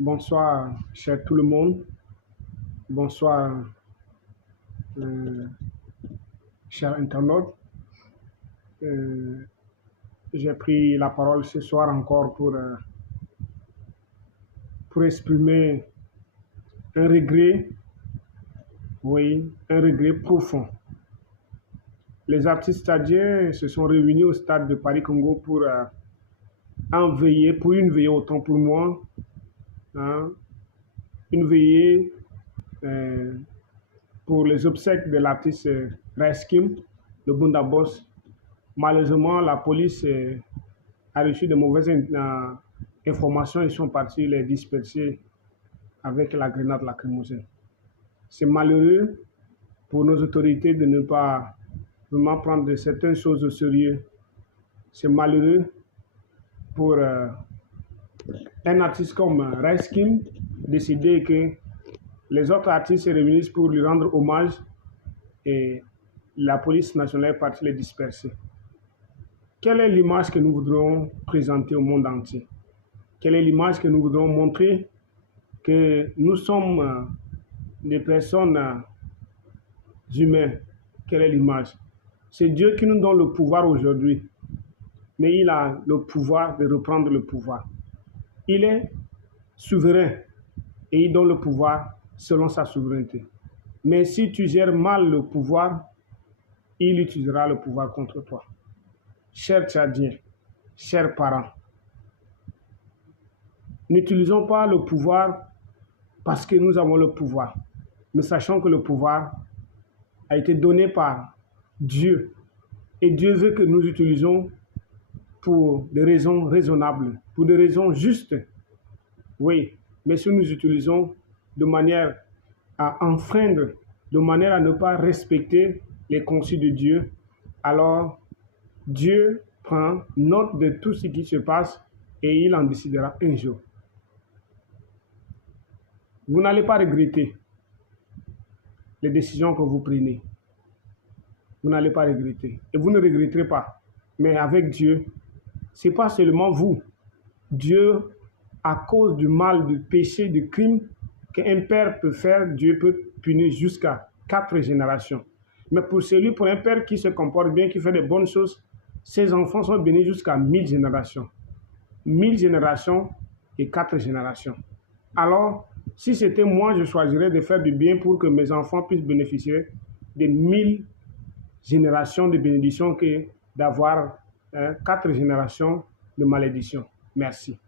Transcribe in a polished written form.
Bonsoir, cher tout le monde. Bonsoir, euh, chers internautes. Euh, j'ai pris la parole ce soir encore pour exprimer un regret, oui, un regret profond. Les artistes stadiens se sont réunis au stade de Paris-Congo pour une veillée autant pour moi, hein, une veillée euh, pour les obsèques de l'artiste Reskim, le Bunda Boss. Malheureusement, la police a reçu de mauvaises informations. Ils sont partis les disperser avec la grenade lacrymogène. C'est malheureux pour nos autorités de ne pas vraiment prendre certaines choses au sérieux. C'est malheureux pour un artiste comme Reskim décider que les autres artistes se réunissent pour lui rendre hommage et la police nationale est partie les disperser. Quelle est l'image que nous voudrons présenter au monde entier? Quelle est l'image que nous voudrons montrer? Que nous sommes des personnes humaines. Quelle est l'image? C'est Dieu qui nous donne le pouvoir aujourd'hui, mais il a le pouvoir de reprendre le pouvoir. Il est souverain et il donne le pouvoir selon sa souveraineté. Mais si tu gères mal le pouvoir, il utilisera le pouvoir contre toi. Chers Tchadiens, chers parents, n'utilisons pas le pouvoir parce que nous avons le pouvoir, mais sachons que le pouvoir a été donné par Dieu. Et Dieu veut que nous utilisions pour des raisons raisonnables, pour des raisons justes. Oui, mais si nous utilisons de manière à enfreindre, de manière à ne pas respecter les consignes de Dieu, alors Dieu prend note de tout ce qui se passe et il en décidera un jour. Vous n'allez pas regretter les décisions que vous prenez. Vous n'allez pas regretter. Et vous ne regretterez pas. Mais avec Dieu, ce n'est pas seulement vous. Dieu, à cause du mal, du péché, du crime qu'un père peut faire, Dieu peut punir jusqu'à 4 générations. Mais pour un père qui se comporte bien, qui fait de bonnes choses, ses enfants sont bénis jusqu'à 1000 générations. 1000 générations et 4 générations. Alors, si c'était moi, je choisirais de faire du bien pour que mes enfants puissent bénéficier des 1000 générations de bénédictions que d'avoir 4 générations de malédiction. Merci.